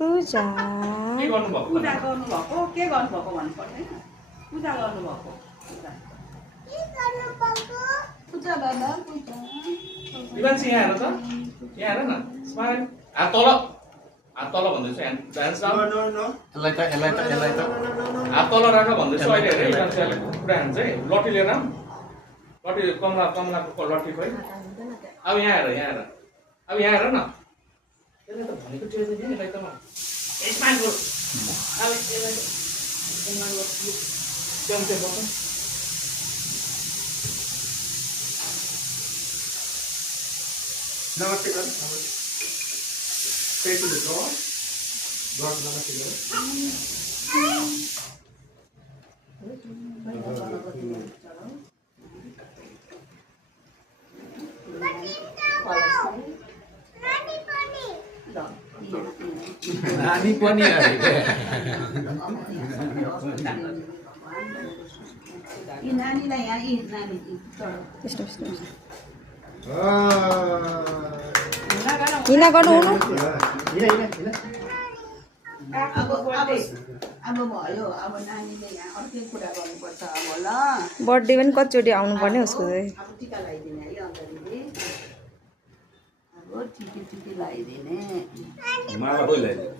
पूजा के गर्नुभएको पूजा गर्नुभएको के गर्नुभएको भन्नु पर्दैन पूजा गर्नुभएको पूजा गर्दा पूजा दिवांशी यहाँ हेर त यहाँ हेर न स्माइल हात तल भन्दैछु डान्स यसलाई त हात तल राख भन्दैछु अहिले हेर दिवांशीले पुरा हान्छ है लट्ठी लिएर लट्ठी कमलाको लट्ठी खोइ अब यहाँ हेर अब यहाँ हेर न यसले त भनेको टेर्दै नि यसलाई त म स्माइल गर अब यसलाई स्माइल गर च्याम्चे बस नमस्ते sir Stay to the door. God namaste karo. Nani pani hai. यी नानीलाई यहाँ यी नानी त्यस्तो हिना गर्नु हुनु अब भयो अब नानीले यहाँ अर्कै कुरा गर्नुपर्छ अब ल बर्थडे पनि कतिचोटि आउनुपर्ने उसको चाहिँ अब टिका लगाइदिने है अगाडिले अब टिकी लगाइदिने माला कोही ल्याइदियो